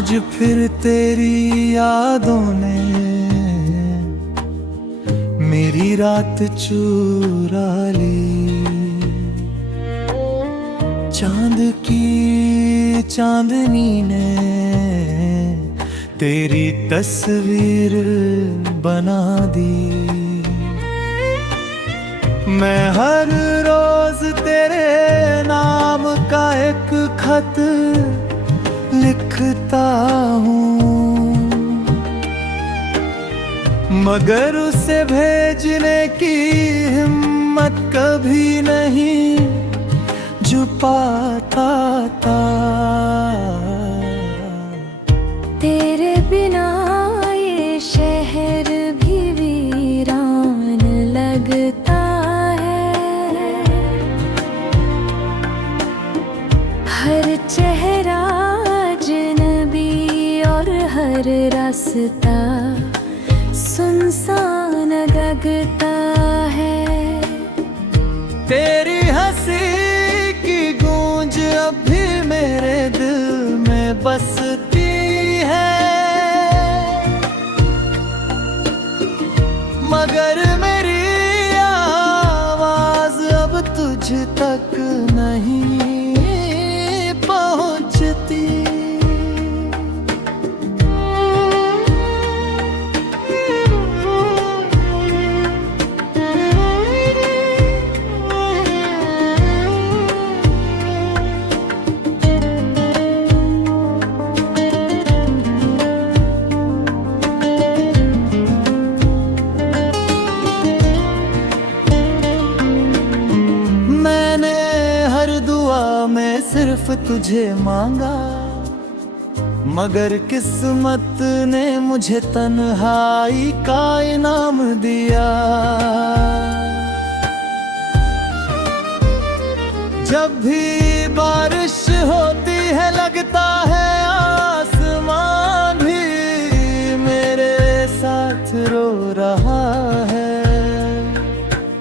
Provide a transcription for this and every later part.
आज फिर तेरी यादों ने मेरी रात चुरा ली। चांद की चांदनी ने तेरी तस्वीर बना दी। मैं हर रोज तेरे नाम का एक खत लिखता हूँ, मगर उसे भेजने की हिम्मत कभी नहीं जुटाता था। तेरे बिना ये शहर भी वीरान लगता है। हर चेहरा अजनबी और हर रास्ता सुनसान लगता है। तेरी हंसी की गूंज अब भी मेरे दिल में बसती है, मगर मेरी आवाज अब तुझ तक नहीं पहुंचती। मैं सिर्फ तुझे मांगा, मगर किस्मत ने मुझे तन्हाई का इनाम दिया। जब भी बारिश होती है लगता है आसमान भी मेरे साथ रो रहा है।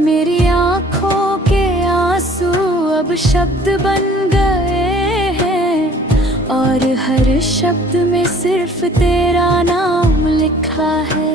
मेरी आँखों के आंसू अब शब्द बन गए हैं और हर शब्द में सिर्फ तेरा नाम लिखा है।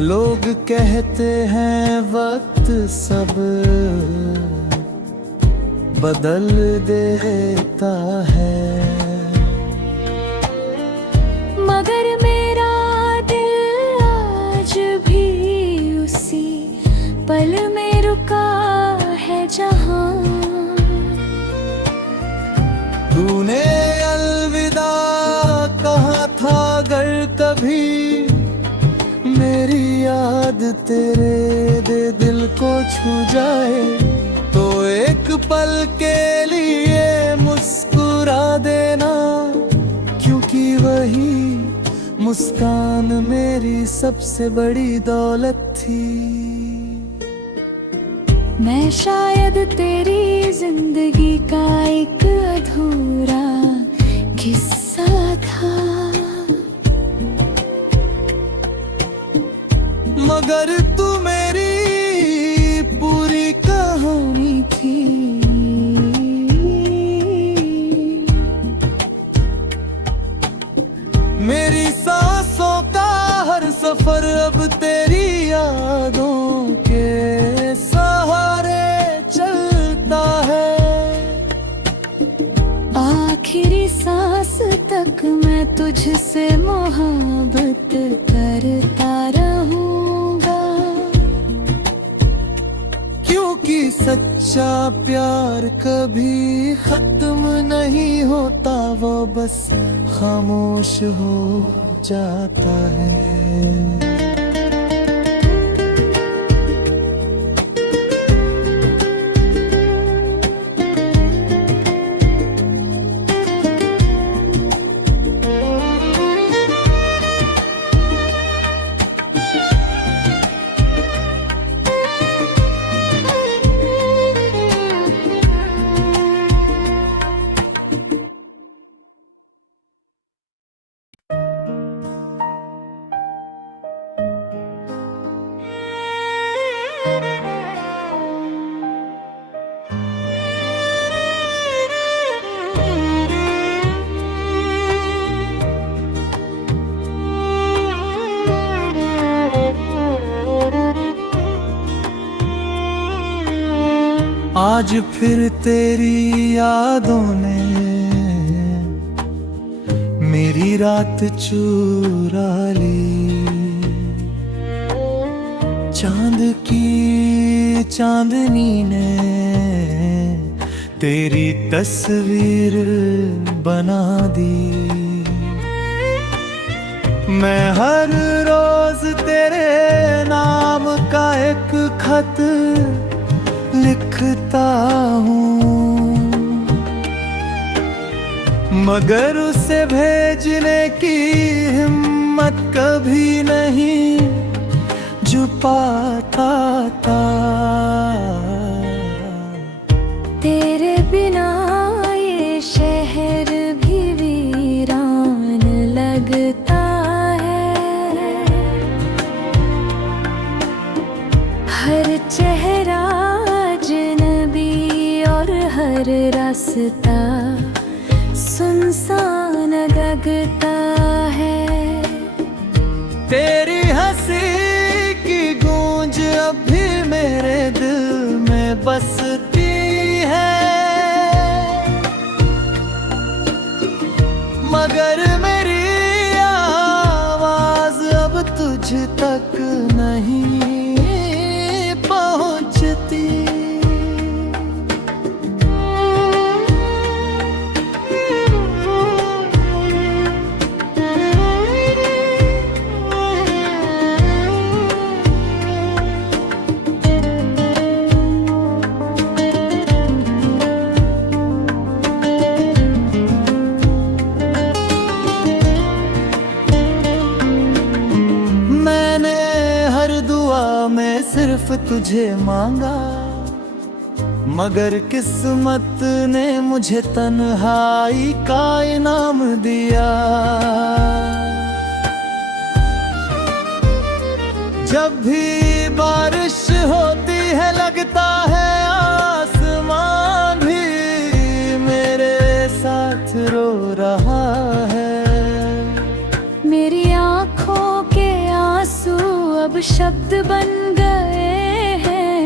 लोग कहते हैं वक्त सब बदल देता है, मगर मेरा दिल आज भी उसी पल में रुका है जहां। तूने अलविदा कहा था, अगर कभी मेरी याद तेरे दिल को छू जाए तो एक पल के लिए मुस्कुरा देना, क्योंकि वही मुस्कान मेरी सबसे बड़ी दौलत थी। मैं शायद तेरी जिंदगी का एक अधूरा किस्सा था, मगर तू मेरी पूरी कहानी थी। मेरी सांसों का हर सफर अब तेरी यादों के सहारे चलता है। आखिरी सांस तक मैं तुझसे मोहब्बत करता रहूंगा, क्योंकि सच्चा प्यार कभी खत्म नहीं होता, वो बस खामोश हो जाता है। आज फिर तेरी यादों ने मेरी रात चुरा ली। चांद की चांदनी ने तेरी तस्वीर बना दी। मैं हर रोज तेरे नाम का एक खत लिखता हूँ, मगर उसे भेजने की हिम्मत कभी नहीं जुटा पाता था। तेरे बिना ये शहर भी वीरान लगता है। हर चेहरा अजनबी और हर रास्ता सुनसान लगता है। तेरी हंसी की गूंज अब भी मेरे दिल में बसती है, मगर मेरी आवाज अब तुझ तक नहीं पहुंचती। मैं सिर्फ तुझे मांगा, मगर किस्मत ने मुझे तन्हाई का इनाम दिया। जब भी बारिश होती है लगता है आसमान भी मेरे साथ रो रहा है। मेरी आँखों के आंसू अब शब्द बन गए हैं,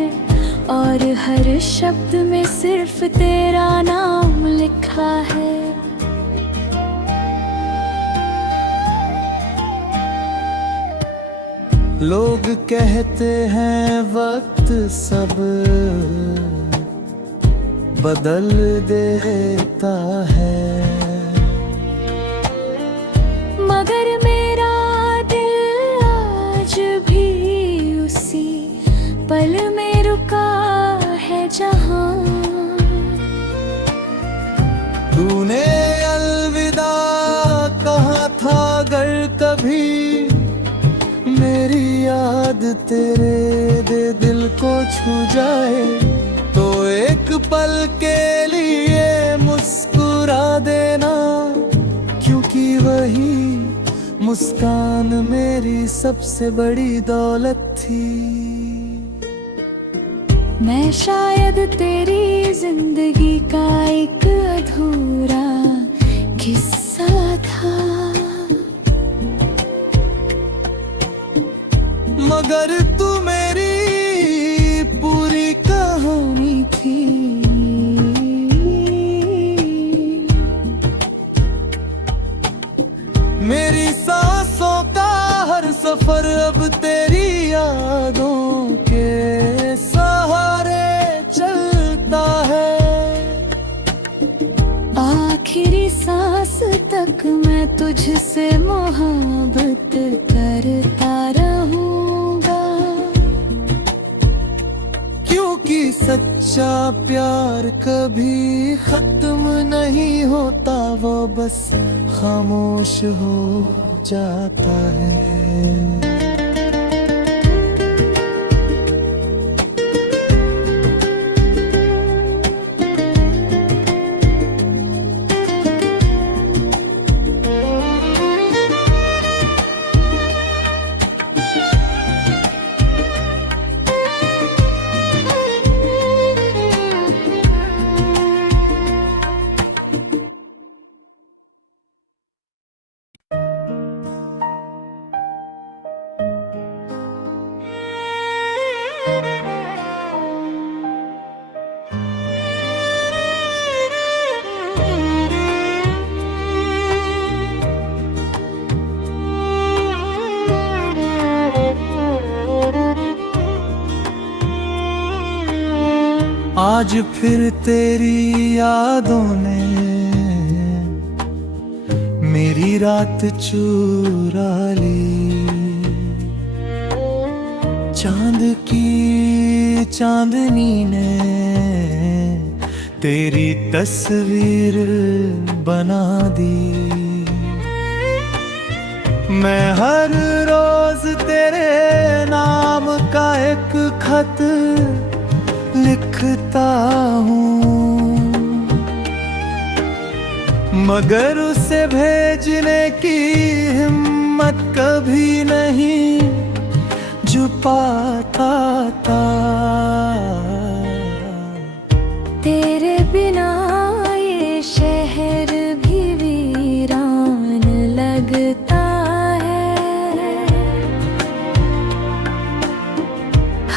और हर शब्द में सिर्फ तेरा नाम लिखा है। लोग कहते हैं वक्त सब बदल देता है, मगर मेरा दिल आज भी उसी पल में रुका है जहां। तूने अलविदा कहा था, अगर कभी मेरी याद तेरे दिल को छू जाए तो एक पल के लिए मुस्कुरा देना, क्योंकि वही मुस्कान मेरी सबसे बड़ी दौलत थी। मैं शायद तेरी जिंदगी का एक अधूरा किस्सा था, मगर तू मेरी पूरी कहानी थी। मेरी सांसों का हर सफर अब तेरी यादों के सहारे चलता है। आखिरी सांस तक मैं तुझसे मोहब्बत करता रहूंगा, क्योंकि सच्चा प्यार कभी खत्म नहीं होता, वो बस खामोश हो जाता है। आज फिर तेरी यादों ने मेरी रात चुरा ली। चांद की चांदनी ने तेरी तस्वीर बना दी। मैं हर रोज तेरे नाम का एक खत लिखता हूँ, मगर उसे भेजने की हिम्मत कभी नहीं जुटाता था। तेरे बिना ये शहर भी वीरान लगता है।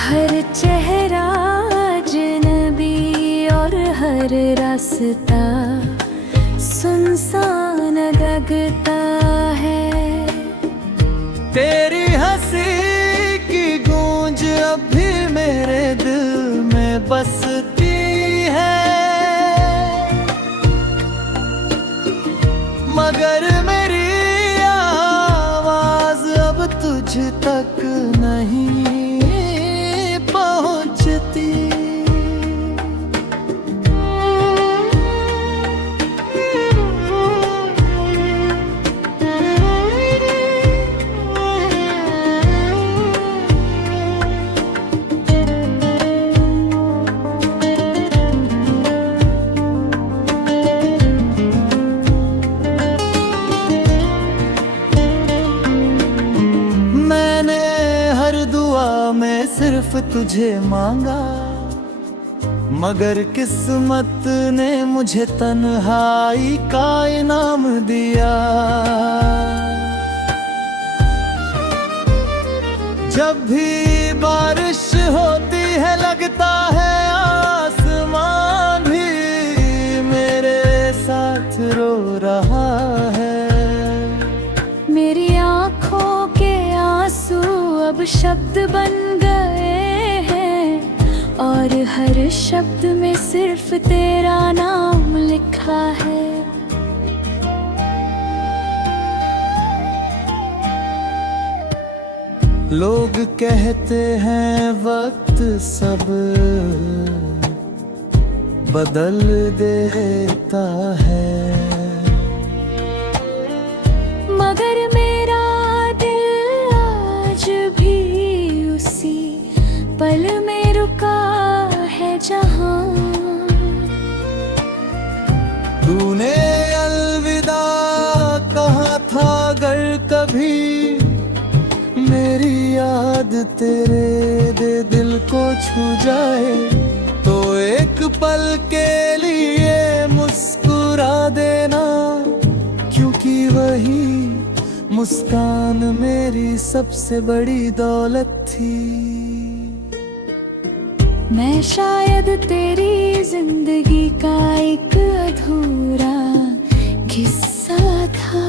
हर चेहरा अजनबी और हर रास्ता सुनसान लगता है। तेरी हंसी की गूंज अब भी मेरे दिल में बसती है, मगर मेरी आवाज अब तुझ तक नहीं पहुंचती। मैं सिर्फ तुझे मांगा, मगर किस्मत ने मुझे तन्हाई का इनाम दिया। जब भी बारिश होती है लगता है आसमान भी मेरे साथ रो रहा है। मेरी आँखों के आंसू अब शब्द बन गए हैं और हर शब्द में सिर्फ तेरा नाम लिखा है। लोग कहते हैं वक्त सब बदल देता है, मगर मेरा दिल आज भी उसी पल में रुका है जहां। तूने अलविदा कहा था, अगर कभी मेरी याद तेरे दिल को छू जाए तो एक पल के लिए मुस्कुरा देना, क्योंकि वही मुस्कान मेरी सबसे बड़ी दौलत थी। मैं शायद तेरी जिंदगी का एक अधूरा किस्सा था,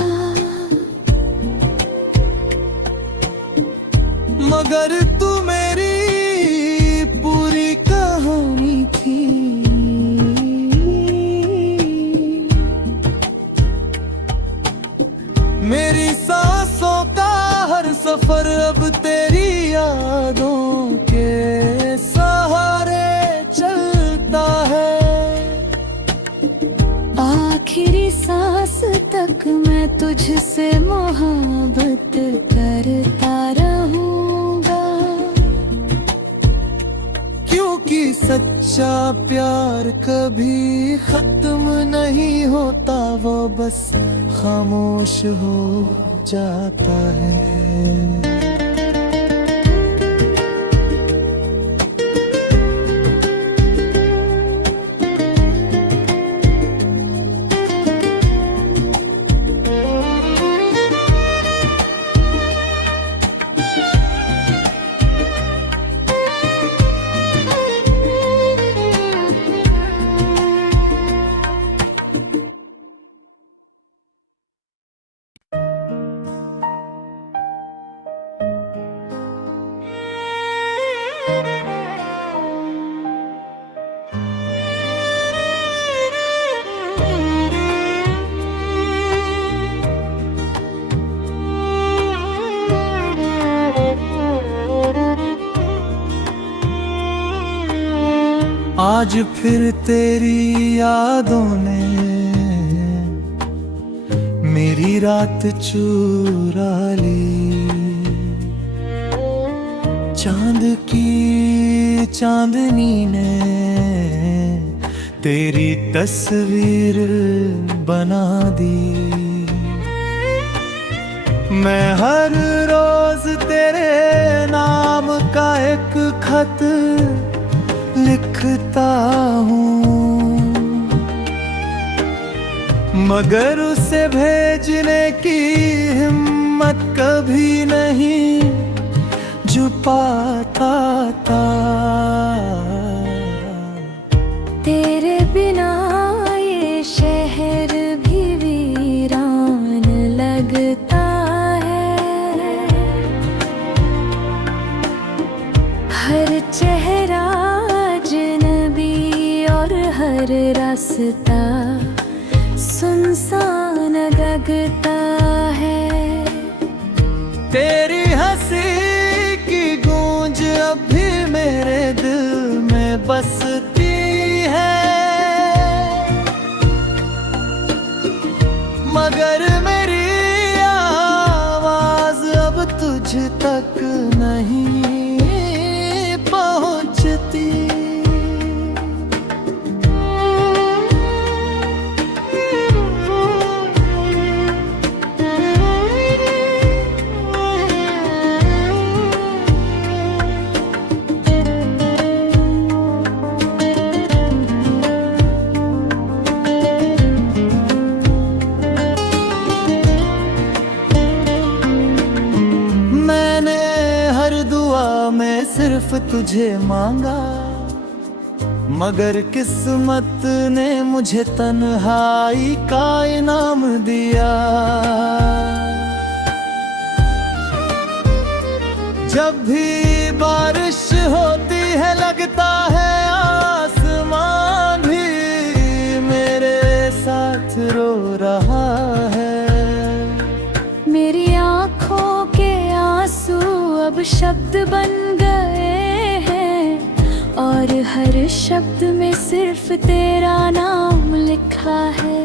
मगर तू मेरी पूरी कहानी थी। मेरी सांसों का हर सफर अब तेरी यादों के सहारे चलता है। आखिरी सांस तक मैं तुझसे मोहब्बत करता रहूंगा, क्योंकि सच्चा प्यार कभी खत्म नहीं होता, वो बस खामोश हो जाता है। आज फिर तेरी यादों ने मेरी रात चुरा ली। चांद की चांदनी ने तेरी तस्वीर बना दी। मैं हर रोज तेरे नाम का एक खत लिखता हूँ, मगर उसे भेजने की हिम्मत कभी नहीं जुटाता था। तेरे बिना ये शहर भी वीरान लगता है। हर चेहरा अजनबी और हर रास्ता सुनसान लगता है। तेरी हंसी की गूंज अब भी मेरे दिल में बसती है, मगर मेरी आवाज अब तुझ तक नहीं पहुंचती। मैं सिर्फ तुझे मांगा, मगर किस्मत ने मुझे तन्हाई का इनाम दिया। जब भी बारिश होती है लगता है आसमान भी मेरे साथ रो रहा है। मेरी आँखों के आंसू अब शब्द बन गए हैं और हर शब्द में सिर्फ तेरा नाम लिखा है।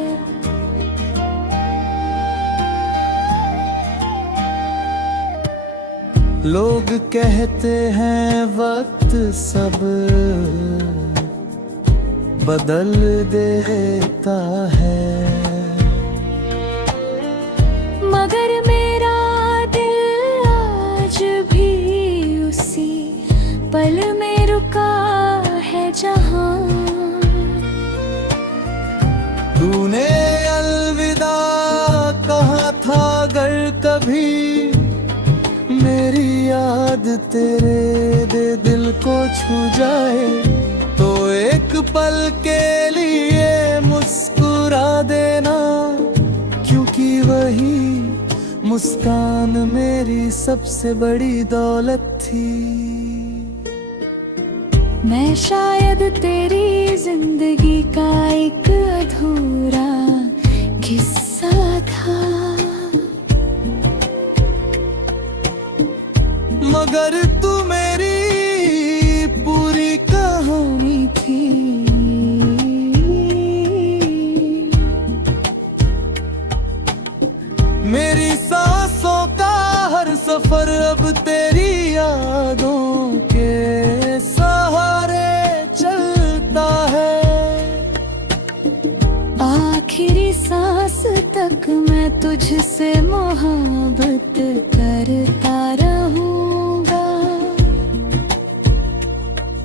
लोग कहते हैं वक्त सब बदल देता है, मगर मेरा दिल आज भी उसी पल में रुका है जहां। तूने अलविदा कहा था, अगर कभी मेरी याद तेरे दिल को छू जाए तो एक पल के लिए मुस्कुरा देना, क्योंकि वही मुस्कान मेरी सबसे बड़ी दौलत थी। मैं शायद तेरी जिंदगी का एक अधूरा किस्सा था, मगर तू मेरी पूरी कहानी थी। मेरी सांसों का हर सफर अब तेरी यादों के सहारे चलता है। आखिरी सांस तक मैं तुझसे मोहब्बत करता रहूंगा,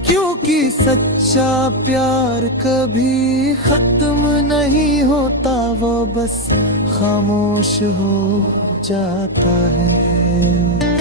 क्योंकि सच्चा प्यार कभी खत्म नहीं होता, वो बस खामोश हो जाता है।